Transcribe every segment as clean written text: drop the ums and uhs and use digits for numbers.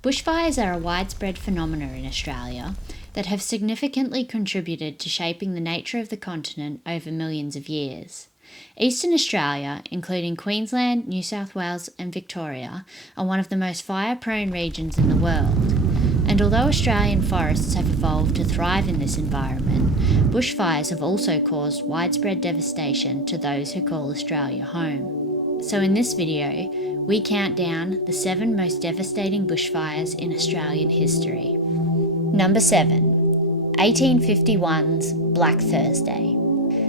Bushfires are a widespread phenomenon in Australia that have significantly contributed to shaping the nature of the continent over millions of years. Eastern Australia, including Queensland, New South Wales and Victoria, are one of the most fire-prone regions in the world. And although Australian forests have evolved to thrive in this environment, bushfires have also caused widespread devastation to those who call Australia home. So in this video, we count down the 7 most devastating bushfires in Australian history. Number 7. 1851's Black Thursday.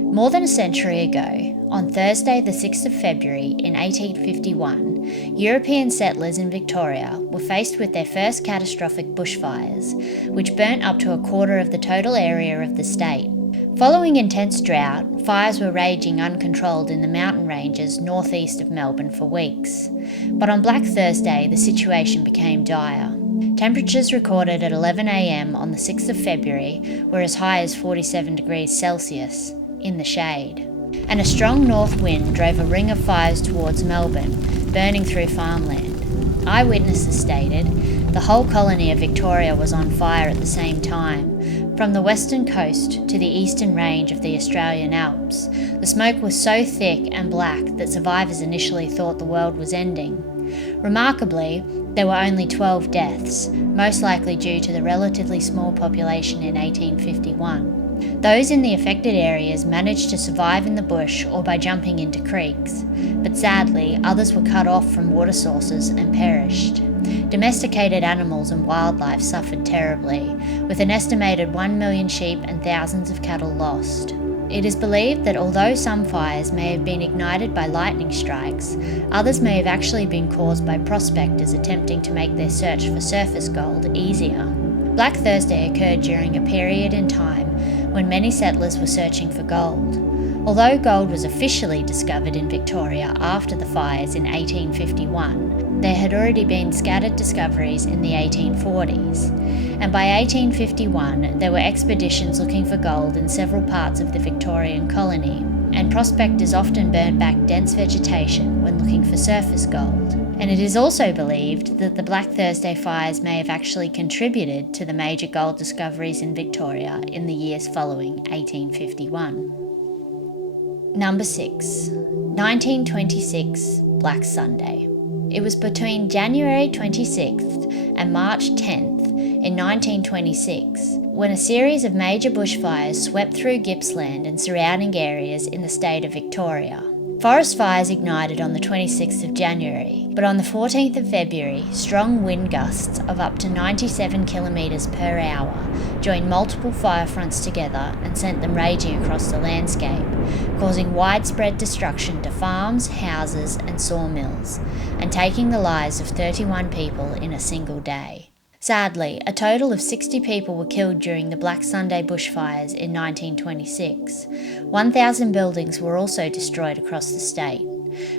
More than a century ago, on Thursday the 6th of February in 1851, European settlers in Victoria were faced with their first catastrophic bushfires, which burnt up to a quarter of the total area of the state. Following intense drought, fires were raging uncontrolled in the mountain ranges northeast of Melbourne for weeks. But on Black Thursday, the situation became dire. Temperatures recorded at 11 a.m. on the 6th of February were as high as 47 degrees Celsius in the shade, and a strong north wind drove a ring of fires towards Melbourne, burning through farmland. Eyewitnesses stated the whole colony of Victoria was on fire at the same time. From the western coast to the eastern range of the Australian Alps, the smoke was so thick and black that survivors initially thought the world was ending. Remarkably, there were only 12 deaths, most likely due to the relatively small population in 1851. Those in the affected areas managed to survive in the bush or by jumping into creeks, but sadly, others were cut off from water sources and perished. Domesticated animals and wildlife suffered terribly, with an estimated 1 million sheep and thousands of cattle lost. It is believed that although some fires may have been ignited by lightning strikes, others may have actually been caused by prospectors attempting to make their search for surface gold easier. Black Thursday occurred during a period in time when many settlers were searching for gold. Although gold was officially discovered in Victoria after the fires in 1851, there had already been scattered discoveries in the 1840s, and by 1851 there were expeditions looking for gold in several parts of the Victorian colony, and prospectors often burned back dense vegetation when looking for surface gold. And it is also believed that the Black Thursday fires may have actually contributed to the major gold discoveries in Victoria in the years following 1851. Number 6. 1926 Black Sunday. It was between January 26th and March 10th in 1926 when a series of major bushfires swept through Gippsland and surrounding areas in the state of Victoria. Forest fires ignited on the 26th of January, but on the 14th of February, strong wind gusts of up to 97 kilometres per hour joined multiple fire fronts together and sent them raging across the landscape, causing widespread destruction to farms, houses and sawmills, and taking the lives of 31 people in a single day. Sadly, a total of 60 people were killed during the Black Sunday bushfires in 1926. 1,000 buildings were also destroyed across the state.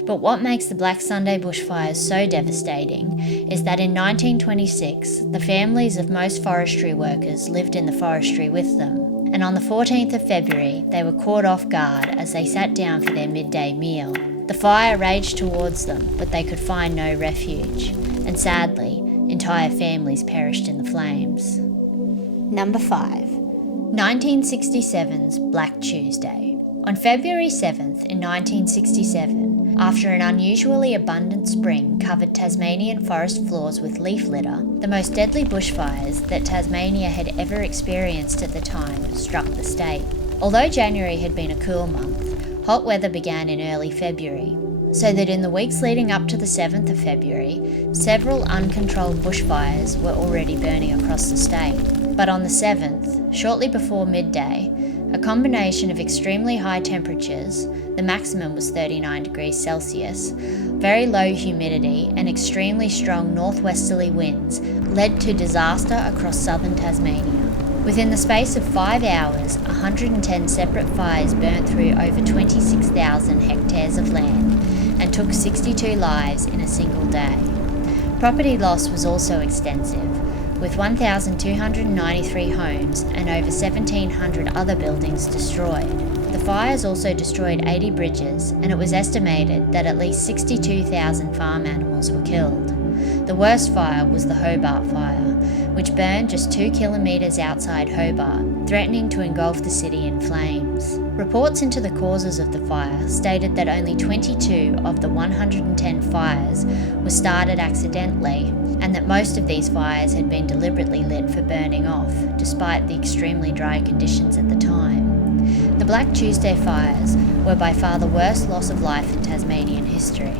But what makes the Black Sunday bushfires so devastating is that in 1926, the families of most forestry workers lived in the forestry with them, and on the 14th of February, they were caught off guard as they sat down for their midday meal. The fire raged towards them, but they could find no refuge, and sadly, entire families perished in the flames. Number 5. 1967's Black Tuesday. On February 7th in 1967, after an unusually abundant spring covered Tasmanian forest floors with leaf litter, the most deadly bushfires that Tasmania had ever experienced at the time struck the state. Although January had been a cool month, hot weather began in early February, so that in the weeks leading up to the 7th of February, several uncontrolled bushfires were already burning across the state. But on the 7th, shortly before midday, a combination of extremely high temperatures, the maximum was 39 degrees Celsius, very low humidity and extremely strong northwesterly winds led to disaster across southern Tasmania. Within the space of 5 hours, 110 separate fires burnt through over 26,000 hectares of land and took 62 lives in a single day. Property loss was also extensive, with 1,293 homes and over 1,700 other buildings destroyed. The fires also destroyed 80 bridges, and it was estimated that at least 62,000 farm animals were killed. The worst fire was the Hobart Fire, which burned just 2 kilometres outside Hobart, threatening to engulf the city in flames. Reports into the causes of the fire stated that only 22 of the 110 fires were started accidentally, and that most of these fires had been deliberately lit for burning off, despite the extremely dry conditions at the time. The Black Tuesday fires were by far the worst loss of life in Tasmanian history.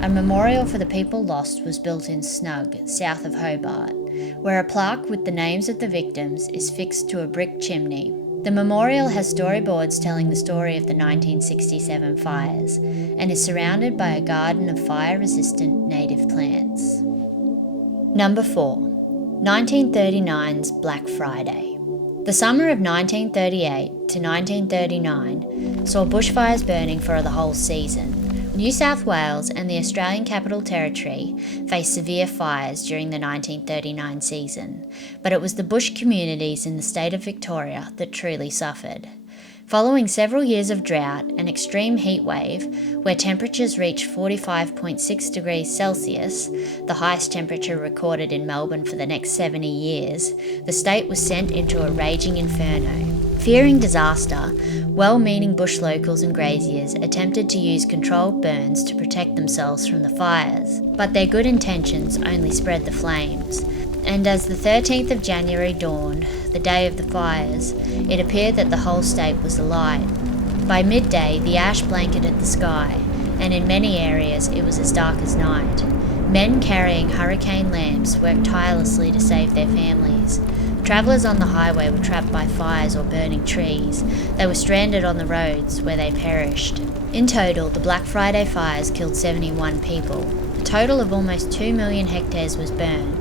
A memorial for the people lost was built in Snug, south of Hobart, where a plaque with the names of the victims is fixed to a brick chimney. The memorial has storyboards telling the story of the 1967 fires and is surrounded by a garden of fire-resistant native plants. Number 4. 1939's Black Friday. The summer of 1938 to 1939 saw bushfires burning for the whole season. New South Wales and the Australian Capital Territory faced severe fires during the 1939 season, but it was the bush communities in the state of Victoria that truly suffered. Following several years of drought and extreme heat wave, where temperatures reached 45.6 degrees Celsius, the highest temperature recorded in Melbourne for the next 70 years, the state was sent into a raging inferno. Fearing disaster, well-meaning bush locals and graziers attempted to use controlled burns to protect themselves from the fires, but their good intentions only spread the flames. And as the 13th of January dawned, the day of the fires, it appeared that the whole state was alight. By midday, the ash blanketed the sky, and in many areas it was as dark as night. Men carrying hurricane lamps worked tirelessly to save their families. Travellers on the highway were trapped by fires or burning trees. They were stranded on the roads, where they perished. In total, the Black Friday fires killed 71 people. A total of almost 2 million hectares was burned.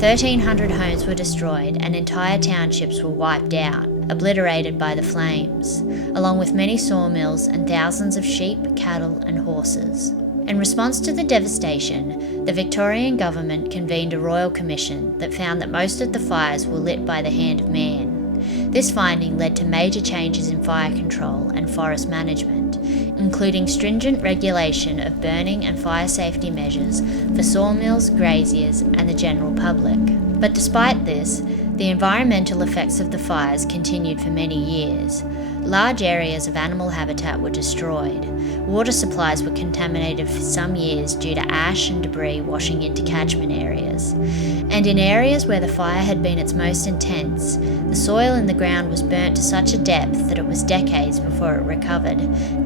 1,300 homes were destroyed and entire townships were wiped out, obliterated by the flames, along with many sawmills and thousands of sheep, cattle and horses. In response to the devastation, the Victorian government convened a royal commission that found that most of the fires were lit by the hand of man. This finding led to major changes in fire control and forest management, including stringent regulation of burning and fire safety measures for sawmills, graziers and the general public. But despite this, the environmental effects of the fires continued for many years. Large areas of animal habitat were destroyed. Water supplies were contaminated for some years due to ash and debris washing into catchment areas. And in areas where the fire had been its most intense, the soil in the ground was burnt to such a depth that it was decades before it recovered.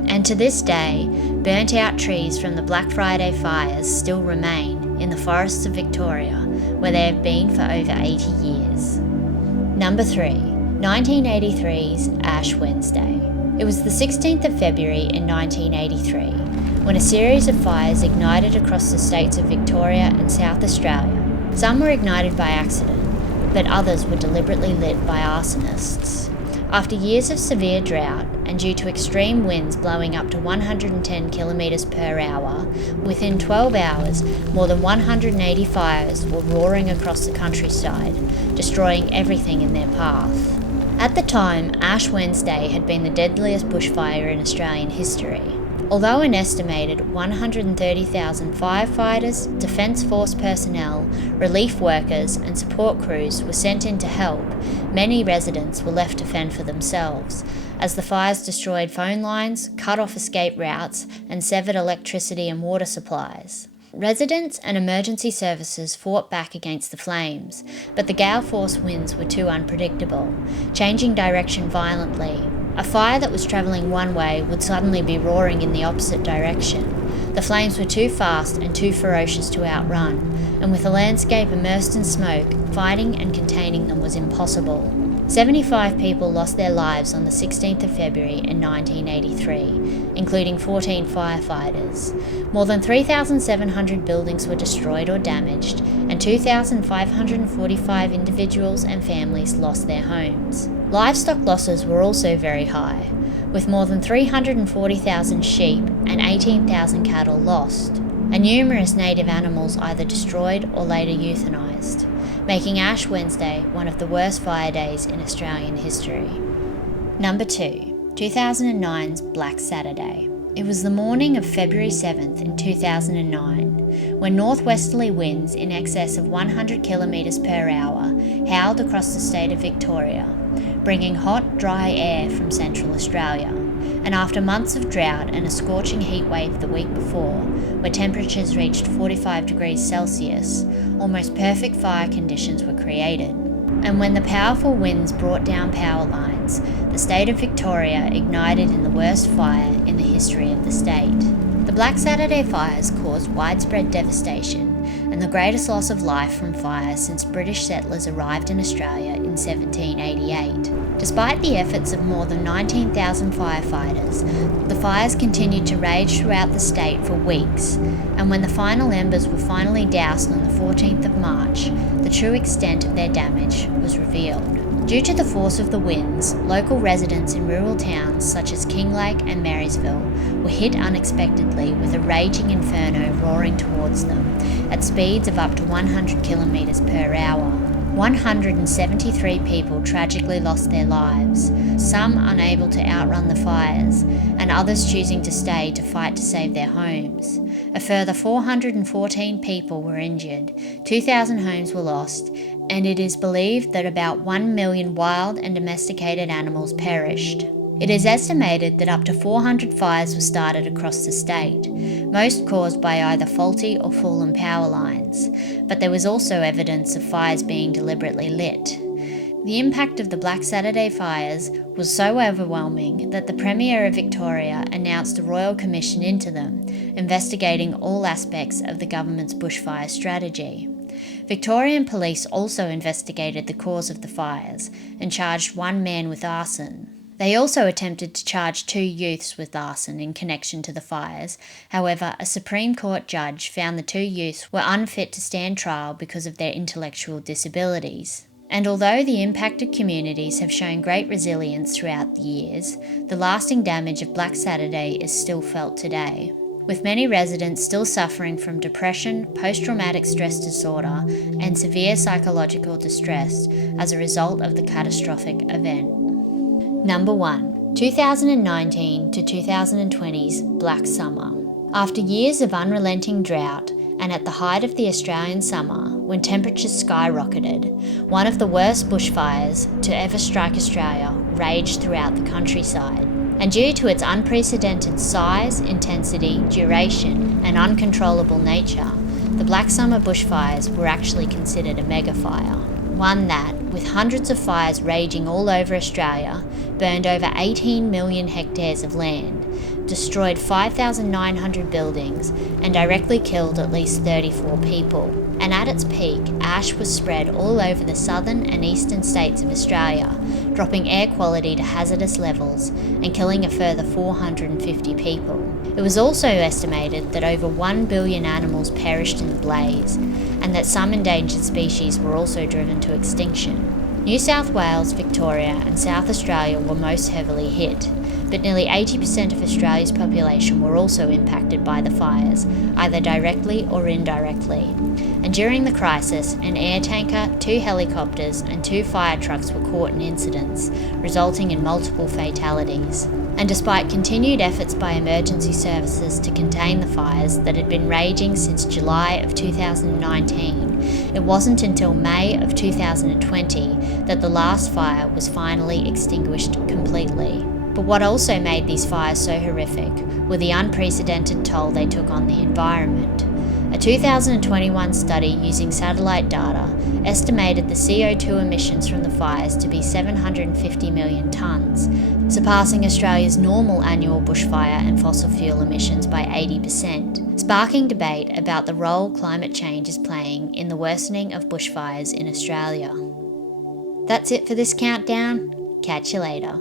And to this day, burnt out trees from the Black Friday fires still remain in the forests of Victoria, where they have been for over 80 years. Number 3. 1983's Ash Wednesday. It was the 16th of February in 1983, when a series of fires ignited across the states of Victoria and South Australia. Some were ignited by accident, but others were deliberately lit by arsonists. After years of severe drought, and due to extreme winds blowing up to 110 kilometres per hour, within 12 hours, more than 180 fires were roaring across the countryside, destroying everything in their path. At the time, Ash Wednesday had been the deadliest bushfire in Australian history. Although an estimated 130,000 firefighters, Defence Force personnel, relief workers and support crews were sent in to help, many residents were left to fend for themselves, as the fires destroyed phone lines, cut off escape routes and severed electricity and water supplies. Residents and emergency services fought back against the flames, but the gale force winds were too unpredictable, changing direction violently. A fire that was travelling one way would suddenly be roaring in the opposite direction. The flames were too fast and too ferocious to outrun, and with the landscape immersed in smoke, fighting and containing them was impossible. 75 people lost their lives on the 16th of February in 1983, including 14 firefighters. More than 3,700 buildings were destroyed or damaged, and 2,545 individuals and families lost their homes. Livestock losses were also very high, with more than 340,000 sheep and 18,000 cattle lost, and numerous native animals either destroyed or later euthanised, making Ash Wednesday one of the worst fire days in Australian history. Number 2. 2009's Black Saturday. It was the morning of February 7th in 2009 when northwesterly winds in excess of 100 kilometres per hour howled across the state of Victoria, bringing hot, dry air from central Australia. And after months of drought and a scorching heat wave the week before, where temperatures reached 45 degrees Celsius, almost perfect fire conditions were created. And when the powerful winds brought down power lines, the state of Victoria ignited in the worst fire in the history of the state. The Black Saturday fires caused widespread devastation and the greatest loss of life from fire since British settlers arrived in Australia in 1788. Despite the efforts of more than 19,000 firefighters, the fires continued to rage throughout the state for weeks, and when the final embers were finally doused on the 14th of March, the true extent of their damage was revealed. Due to the force of the winds, local residents in rural towns such as Kinglake and Marysville were hit unexpectedly with a raging inferno roaring towards them at speeds of up to 100 kilometres per hour. 173 people tragically lost their lives, some unable to outrun the fires, and others choosing to stay to fight to save their homes. A further 414 people were injured, 2,000 homes were lost, and it is believed that about 1 million wild and domesticated animals perished. It is estimated that up to 400 fires were started across the state, most caused by either faulty or fallen power lines, but there was also evidence of fires being deliberately lit. The impact of the Black Saturday fires was so overwhelming that the Premier of Victoria announced a royal commission into them, investigating all aspects of the government's bushfire strategy. Victorian police also investigated the cause of the fires and charged one man with arson. They also attempted to charge 2 youths with arson in connection to the fires. However, a Supreme Court judge found the 2 youths were unfit to stand trial because of their intellectual disabilities. And although the impacted communities have shown great resilience throughout the years, the lasting damage of Black Saturday is still felt today, with many residents still suffering from depression, post-traumatic stress disorder, and severe psychological distress as a result of the catastrophic event. Number 1. 2019 to 2020's Black Summer. After years of unrelenting drought, and at the height of the Australian summer, when temperatures skyrocketed, one of the worst bushfires to ever strike Australia raged throughout the countryside. And due to its unprecedented size, intensity, duration, and uncontrollable nature, the Black Summer bushfires were actually considered a megafire. One that, with hundreds of fires raging all over Australia, burned over 18 million hectares of land, destroyed 5,900 buildings, and directly killed at least 34 people. And at its peak, ash was spread all over the southern and eastern states of Australia, dropping air quality to hazardous levels and killing a further 450 people. It was also estimated that over 1 billion animals perished in the blaze, and that some endangered species were also driven to extinction. New South Wales, Victoria, and South Australia were most heavily hit, but nearly 80% of Australia's population were also impacted by the fires, either directly or indirectly. And during the crisis, an air tanker, 2 helicopters, and 2 fire trucks were caught in incidents, resulting in multiple fatalities. And despite continued efforts by emergency services to contain the fires that had been raging since July of 2019, it wasn't until May of 2020 that the last fire was finally extinguished completely. But what also made these fires so horrific were the unprecedented toll they took on the environment. A 2021 study using satellite data estimated the CO2 emissions from the fires to be 750 million tonnes, surpassing Australia's normal annual bushfire and fossil fuel emissions by 80%, sparking debate about the role climate change is playing in the worsening of bushfires in Australia. That's it for this countdown. Catch you later.